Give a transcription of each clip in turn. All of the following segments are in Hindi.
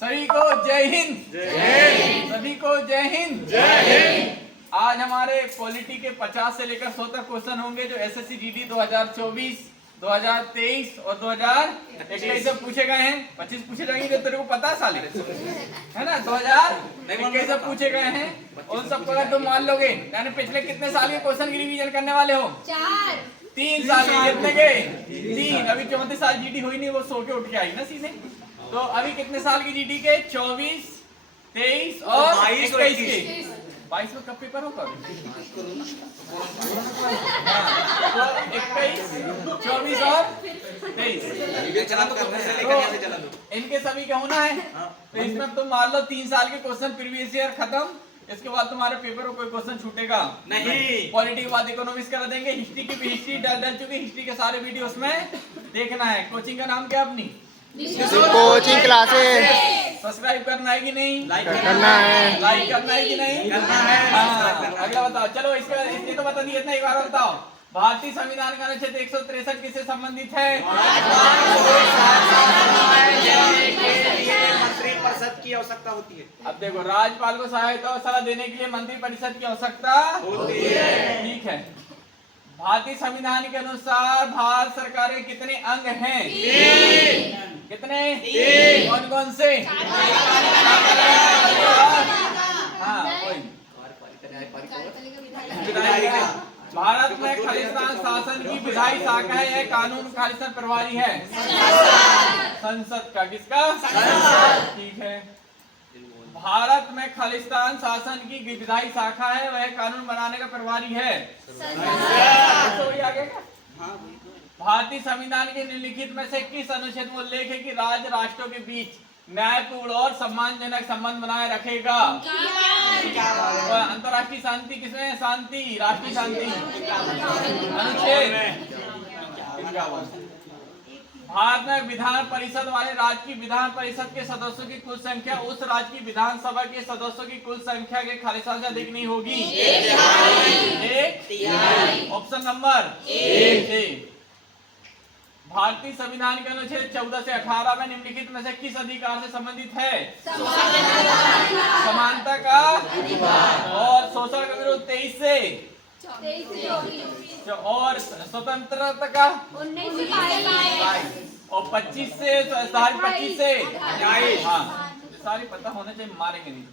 सभी को जय हिंद। सभी को जय हिंद। आज हमारे पॉलिटी के 50 से लेकर 100 तक क्वेश्चन होंगे जो एसएससी जीडी 2024, 2023 और 2021 से पूछे गए हैं। 25 पूछे जाएंगे, तेरे को पता साले है ना। 2021 से पूछे गए हैं। उन सबको अगर तुम मान लोगे, यानी पिछले कितने साल के क्वेश्चन की रिवीजन करने वाले हो? 3 साल के। कितने के? 3। अभी 34 साल जीडी हुई नहीं, वो सो के उठ के आई ना सीधे। तो अभी कितने साल की जीडी के? 24, 23 और 21 के। 22 में कब पेपर होगा? तो 21, 24 और 23 इनके सभी का होना है। तो इसमें तुम मान लो 3 साल के क्वेश्चन प्रीवियस ईयर खत्म। इसके बाद तुम्हारे पेपर में कोई क्वेश्चन छूटेगा नहीं। पॉलिटी के बाद इकोनॉमिक्स करा देंगे। हिस्ट्री की भी हिस्ट्री डल चुकी। हिस्ट्री के सारे वीडियो उसमें देखना है। कोचिंग का नाम क्या अपनी? Coaching classes. सब्सक्राइब करना है कि नहीं? लाइक करना है। लाइक करना है कि नहीं? करना है। अगला बताओ। चलो इसका इसने तो बता दिया, इतना एक बार बताओ। भारतीय संविधान का अनुच्छेद 163 किससे संबंधित है? मंत्रिपरिषद की आवश्यकता होती है। अब देखो, राज्यपाल को सहायता और सलाह देने के लिए मंत्रिपरिषद की आवश्यकता होती है। ठीक है। भारतीय संविधान के अनुसार भारत सरकार के कितने अंग हैं? 3। कितने? 3। कौन कौन से? भारत में खालिस्तान शासन की विधायी शाखा है। यह कानून खालिस्तान प्रभारी है संसद का। किसका? संसद। ठीक है। भारत में खालिस्तान शासन की विधायी शाखा है, वह कानून बनाने का प्रभारी है संसद। भारतीय संविधान के निम्नलिखित में से किस अनुच्छेद में उल्लेख है कि राज्य राष्ट्रों के बीच न्यायपूर्ण और सम्मानजनक संबंध बनाए रखेगा? अंतर्राष्ट्रीय शांति किसमें? शांति, राष्ट्रीय शांति अनुच्छेद। भारत में विधान परिषद वाले राज्य की विधान परिषद के सदस्यों की कुल संख्या उस राज्य की विधानसभा के सदस्यों की कुल संख्या के खालिस्तान से अधिक नहीं होगी। 1/3। Option number 1। भारतीय संविधान के अनुच्छेद 14 से 18 में निम्नलिखित में से किस अधिकार से संबंधित है? समानता का अधिकार। और शोषण का विरोध 23 से और स्वतंत्रता का 19 और 25 से 25 से। हाँ, सारी पता होने चाहिए, मारेंगे नहीं।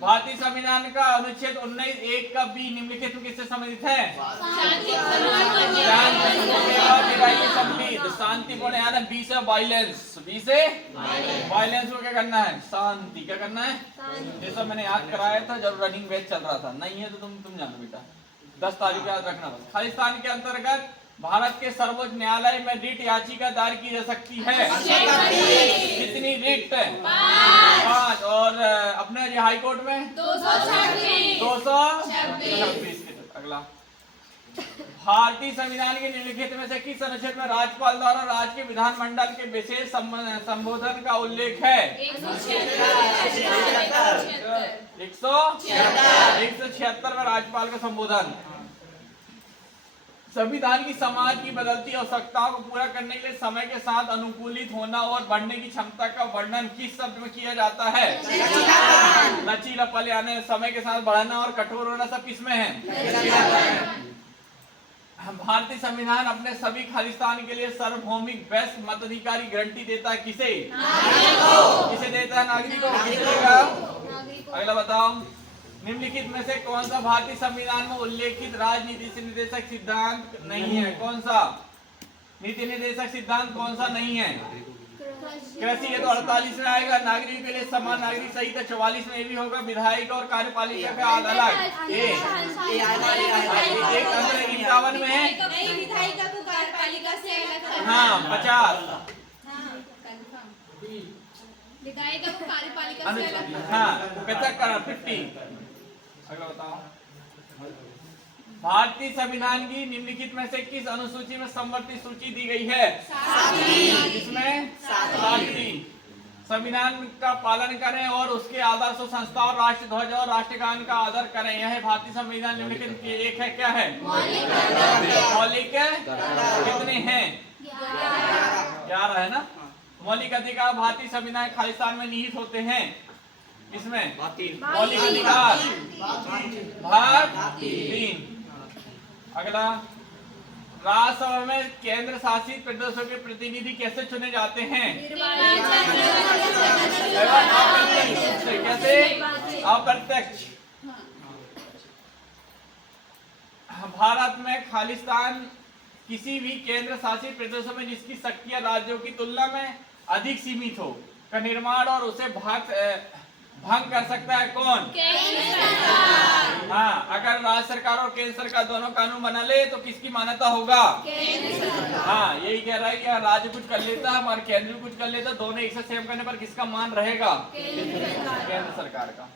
भारतीय संविधान का अनुच्छेद 19(1) का बी निम्नलिखित में किससे संबंधित है? शांतिपूर्ण यानी बी से वायलेंस। बी से वायलेंस को क्या करना है? शांति। क्या करना है? ये सब मैंने याद कराया था जब रनिंग बैच चल रहा था। नहीं है तो तुम जानो बेटा, 10 तारीख याद रखना बस। खालिस्तान के अंतर्गत भारत के सर्वोच्च न्यायालय में रिट याचिका दायर की जा सकती है। कितनी रिट? 5। और अपने हाई कोर्ट में 226। अगला, भारतीय संविधान के निम्नलिखित में से किस अनुच्छेद में राज्यपाल द्वारा राज्य के विधानमंडल के विशेष संबोधन का उल्लेख है? 176 में राज्यपाल का संबोधन। संविधान की समाज की बदलती आवश्यकताओं को पूरा करने के लिए समय के साथ अनुकूलित होना और बढ़ने की क्षमता का वर्णन किस शब्द में किया जाता है? लचीलापन यानी समय के साथ बढ़ना और कठोर होना सब किसमें है? भारतीय संविधान अपने सभी खालिस्तान के लिए सार्वभौमिक बेस्ट मताधिकारी गारंटी देता है। किसे? किसे देता है? नागरिकों को। किसे देगा? अगला बताओ। निम्नलिखित में से कौन सा भारतीय संविधान में उल्लेखित राजनीति से निर्देशक सिद्धांत नहीं है? कौन सा नीति निर्देशक सिद्धांत कौन सा नहीं है? कृषि है तो 48 में आएगा। नागरिक के लिए समान नागरिक सहित 44 में भी होगा। विधायिका और कार्यपालिका का अलग 51 में है। विधायिका को कार्यपालिका से अलग। हाँ 50। विधायिका को कार्यपालिका से अलग। हाँ 50। अगला बताओ। भारतीय संविधान की निम्नलिखित में से किस अनुसूची में समवर्ती सूची दी गई है? इसमें 7वीं। संविधान का पालन करें और उसके आदर्श और संस्था और राष्ट्र ध्वज और राष्ट्रगान का आदर करें। यह भारतीय संविधान निम्नलिखित की एक है। क्या है? मौलिक। कितने हैं? 11 है ना। मौलिक अधिकार भारतीय संविधान खालिस्तान में निहित होते हैं। इसमें बातिल। मौलिक अधिकार भाग 3। अगला, राज्यसभा में केंद्र शासित प्रदेशों के प्रतिनिधि कैसे चुने जाते हैं? कैसे? अप्रत्यक्ष। भारत में खालिस्तान किसी भी केंद्र शासित प्रदेशों में जिसकी शक्तियां राज्यों की तुलना में अधिक सीमित हो का निर्माण और उसे भंग कर सकता है कौन? हाँ, अगर राज्य सरकार और केंद्र सरकार दोनों कानून बना ले तो किसकी मान्यता होगा? हाँ, यही कह रहा है कि राज्य कुछ कर लेता है और केंद्र कुछ कर लेता, दोनों एक साथ सेम करने पर किसका मान रहेगा? केंद्र सरकार का।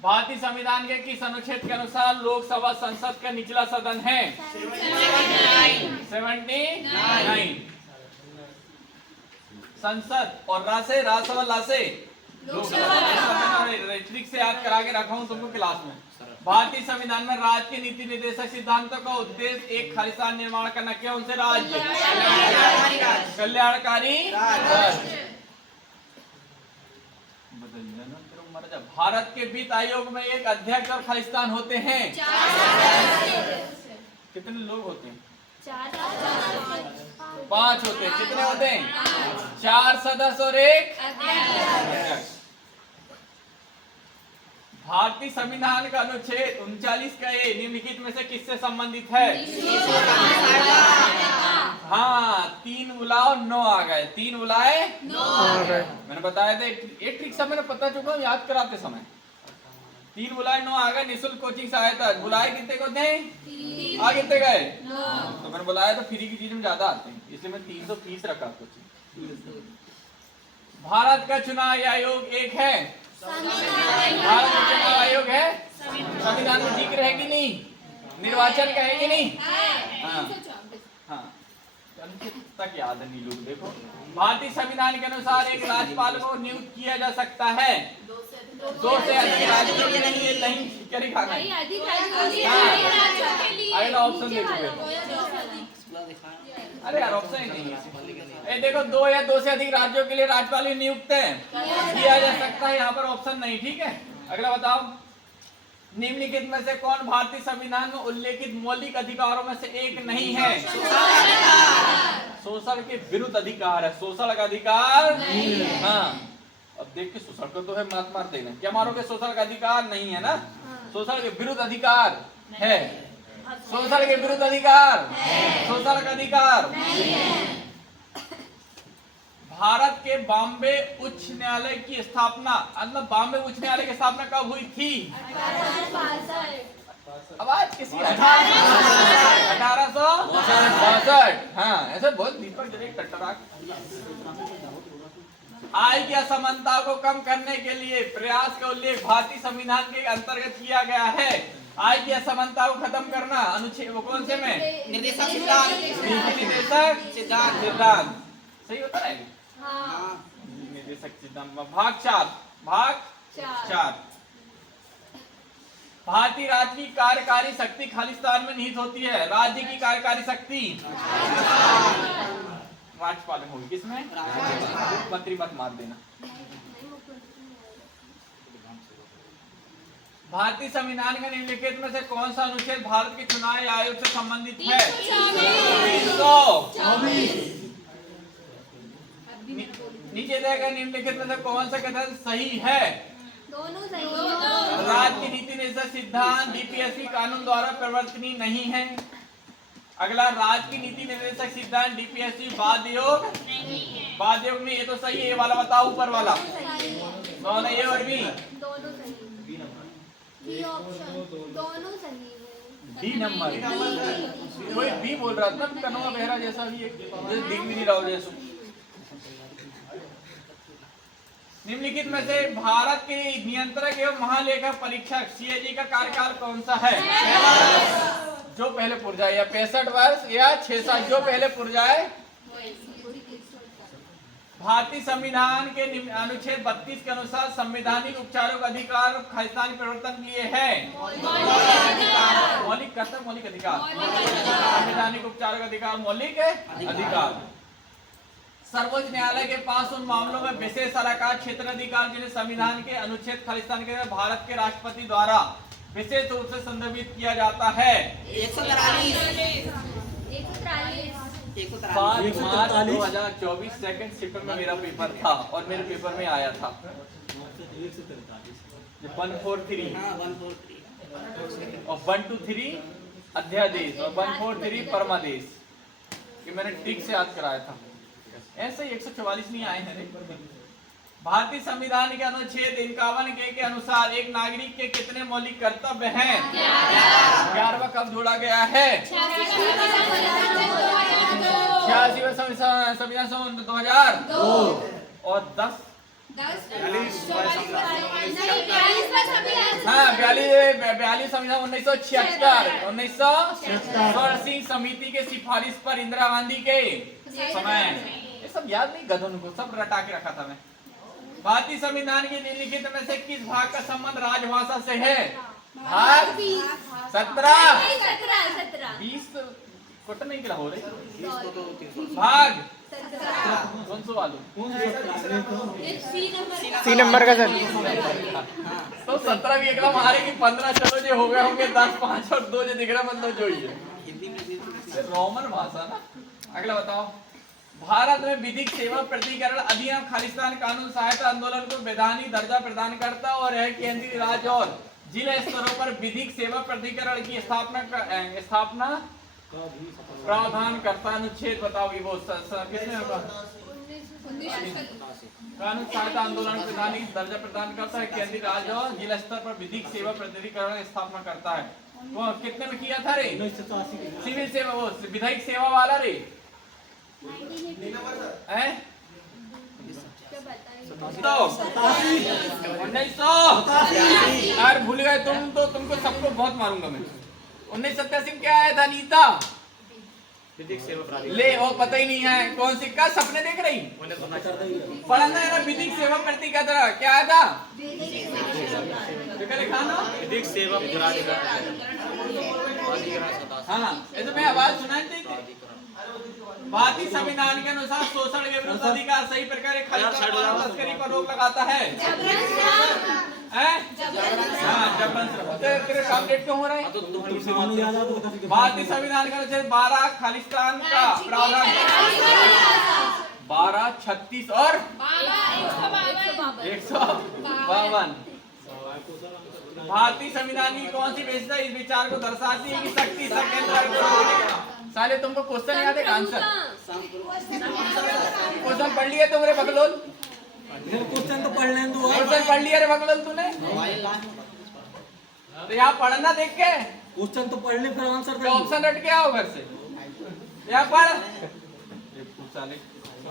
भारतीय संविधान के किस अनुच्छेद के अनुसार लोकसभा संसद का निचला सदन है? 79। संसद और राज्यसभा लासे ट्रिक से याद करा के रखा हूं तुमको क्लास में। भारतीय संविधान में राज्य के नीति निर्देशक सिद्धांतों का उद्देश्य एक खालिस्तान निर्माण करना, क्या उनसे राज्य कल्याणकारी राज्य। भारत के वित्त आयोग में एक अध्यक्ष और खालिस्तान होते हैं। कितने लोग होते हैं? 5 होते हैं। कितने होते हैं? 4 सदस्य और 1 अध्यक्ष। भारतीय संविधान का अनुच्छेद 39 का ए निम्नलिखित में से किससे संबंधित है? हाँ, 3 बुलाओ 9 आ गए। 3 बुलाए 9 आ गए। मैंने बताया था एक ट्रिक सब मैंने पता चुका हूँ याद कराते समय। 3 बुलाए 9 आ गए। निःशुल्क कोचिंग सहायता बुलाए कितने को थे? आ कितने गए? तो मैंने बुलाया तो फ्री की चीज में ज्यादा आते हैं, इसलिए मैं 300 फीस रखा कोचिंग। भारत का चुनाव आयोग एक है। भारत का चुनाव आयोग है। संविधान में जिक्र है कि नहीं? निर्वाचन का है कि नहीं? हाँ, तक याद है नीलू। देखो, भारतीय संविधान के अनुसार एक राज्यपाल को नियुक्त किया जा सकता है 2 से अधिक राज्यों के लिए। नहीं क्या लिखा है? अगला ऑप्शन देखो। अरे यार ऑप्शन ही नहीं है। देखो, 2 या 2 से अधिक राज्यों के लिए राज्यपाल नियुक्त किया जा सकता है। यहाँ पर ऑप्शन नहीं। ठीक है, अगला बताओ। निम्नलिखित में से कौन भारतीय संविधान में उल्लेखित मौलिक अधिकारों में से एक नहीं है? शोषण के विरुद्ध अधिकार है। शोषण का अधिकार हाँ। अब देख के शोषण को तो है मार देना, क्या मारोगे? शोषण का अधिकार नहीं है ना। शोषण के विरुद्ध अधिकार है। शोषण के विरुद्ध अधिकार, शोषण का अधिकार। भारत के बॉम्बे उच्च न्यायालय की स्थापना, मतलब बॉम्बे उच्च न्यायालय की स्थापना कब हुई थी? 1862। आवाज किसी 1862। हाँ, ऐसे बहुत दीपक जले टटराक। आय की असमानता को कम करने के लिए प्रयास का उल्लेख भारतीय संविधान के अंतर्गत किया गया है। आय की असमानता को खत्म करना अनुच्छेद वो कौन से में? निर्देशक सिद्धांत। निर्देशक सिद्धांत सही होता है। निर्देशक सिद्धांत भाग 4। भारतीय राज्य की कार्यकारी शक्ति खालिस्तान में निहित होती है। राज्य की कार्यकारी शक्ति राज्यपाल में होगी। किसमें? मंत्री मत मार देना। भारतीय संविधान के निम्नलिखित में से कौन सा अनुच्छेद भारत के चुनाव आयोग से संबंधित है? 324। नीचे देखा निम्नलिखित में से कौन सा कथन सही है? दोनों सही। राज्य की नीति निर्देशक सिद्धांत डीपीएससी कानून द्वारा परिवर्तनीय नहीं है। अगला, राज्य की नीति निर्देशक सिद्धांत डीपीएससी बाध्य योग में, ये तो सही है। ये वाला बताओ, ऊपर वाला दोनों ए और बी दोनों सही। बी ऑप्शन दोनों सही है। डी नंबर कोई बी बोल रहा था, कनवा बेहरा जैसा भी दिख भी नहीं रहा हो जैसा। निम्नलिखित में से भारत के नियंत्रक एवं महालेखा परीक्षक सीएजी का कार्यकाल कौन सा है? जो पहले पुर जाए, या 65 वर्ष या 6 साल, जो पहले पुर जाए। भारतीय संविधान के अनुच्छेद 32 के अनुसार संवैधानिक उपचारों का अधिकार खालिस्तानी परिवर्तन के लिए है। मौलिक कर्तव्य, मौलिक अधिकार। संवैधानिक उपचारों का अधिकार मौलिक अधिकार। सर्वोच्च न्यायालय के पास उन मामलों में विशेष सलाहकार क्षेत्राधिकार जिन्हें संविधान के अनुच्छेद खालिस्तान के भारत के राष्ट्रपति द्वारा विशेष रूप से संदर्भित किया जाता है। 5 मार्च 2024 सेकंड शिफ्ट में मेरा पेपर था और मेरे पेपर में आया था 143 और 123 अध्यादेश और 143 परमादेश, ये मैंने ठीक से याद कराया था। ऐसे ही 144 नहीं आए हैं रे। भारतीय संविधान के अनुच्छेद 51 के अनुसार एक नागरिक के कितने मौलिक कर्तव्य हैं? 11वां कब जोड़ा गया है? 86वां संविधान 2002 और 10 हाँ 42 संविधान 1976 सिंह समिति के सिफारिश पर इंदिरा गांधी के समय। ये सब याद नहीं गधों को, सब रटा के रखा था मैं। भारतीय संविधान के निम्नलिखित में से किस भाग का संबंध राजभाषा से है? भाग 17 20 कोट नहीं गिरा हो रही भाग कौन सा वालों सी नंबर का सर। तो 17 भी अगला मारे कि 15 चलो जो हो गए होंगे 10 5 और 2 जो दिख रहा मतलब जो ही है रोमन भाषा ना। अगला बताओ। भारत में विधिक सेवा प्राधिकरण अधिनियम खालिस्तान कानून सहायता आंदोलन को वैधानिक दर्जा प्रदान करता और है केंद्रीय राज्य और जिला स्तरों पर विधिक सेवा प्राधिकरण की स्थापना प्रावधान करता। अनुच्छेद बताओ वो किसने कानून सहायता आंदोलन को वैधानिक दर्जा प्रदान करता है, केंद्रीय राज्य और जिला स्तर पर विधिक सेवा प्राधिकरण की स्थापना करता है। वो कितने में किया था रे? सिविल सेवा वो विधायक सेवा वाला रे हैं? 1987 यार भूल गए तुम तो, तुमको सबको बहुत मारूंगा मैं। 1987 क्या आया था नीता? ले वो पता ही नहीं है कौन सी का सपने देख रही पढ़ना है ना। विधिक सेवा प्राधिकरण क्या आया था? लिखा ना विधिक सेवा प्राधिकरण। हाँ ये तो मैं आवाज सुनाई थी। भारतीय संविधान के अनुसार शोषण के विरुद्ध अधिकार सही प्रकार तस्करी पर रोक लगाता है। तेरे काम डेट क्यों हो रहा है? भारतीय संविधान के अनुच्छेद 12 खालिस्तान का प्रावधान 12 36 और 152। भारतीय संविधान की कौन सी विशेषता इस विचार को दर्शाती है कि शक्ति साले तुमको क्वेश्चन याद है? आंसर क्वेश्चन पढ़ लिया तुमने बकलोल? क्वेश्चन तो पढ़ लें दो। क्वेश्चन पढ़ लिया रे बकलोल तूने? तो यहाँ पढ़ना देख के क्वेश्चन तो पढ़ ले फिर आंसर दे। ऑप्शन रट के आओ घर से यहाँ पढ़।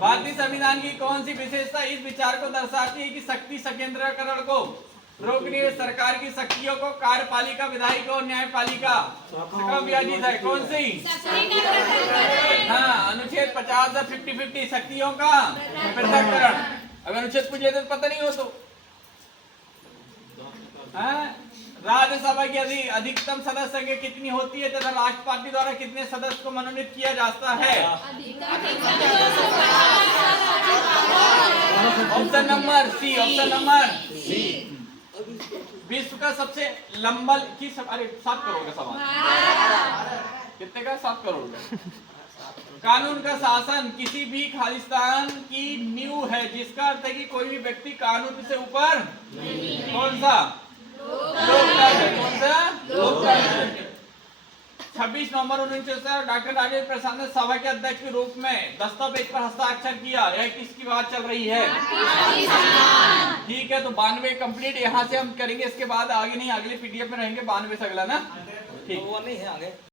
भारतीय संविधान की कौन सी विशेषता इस विचार को दर्शाती है कि शक्ति संकेंद्रीकरण को रोकने में सरकार की शक्तियों को कार्यपालिका, विधायिक और न्यायपालिका विभाजित है? कौन सी? हाँ अनुच्छेद 50 और 50-50 शक्तियों का पृथक्करण। अगर अनुच्छेद पूछ लेते तो पता नहीं हो तो। राज्यसभा की अधिकतम सदस्य संख्या कितनी होती है तथा राष्ट्रपति द्वारा कितने सदस्य को मनोनीत किया जाता है? Option number C. Option number C. विश्व का सबसे लंबा किस 7 करोड़ का सवाल कितने का? 7 करोड़ का। कानून का शासन किसी भी खालिस्तान की नींव है, जिसका अर्थ है कि कोई भी व्यक्ति कानून से ऊपर कौन सा? लोकतंत्र। कौन सा? लोकतंत्र। 26 नवंबर 1964 डॉक्टर राजेंद्र प्रसाद ने सभा के अध्यक्ष के रूप में दस्तावेज पर हस्ताक्षर किया। यह किसकी बात चल रही है? ठीक है तो 92 कंप्लीट यहाँ से हम करेंगे। इसके बाद आगे नहीं, अगले पीडीएफ में रहेंगे 92 से अगला ना। ठीक वो नहीं है आगे।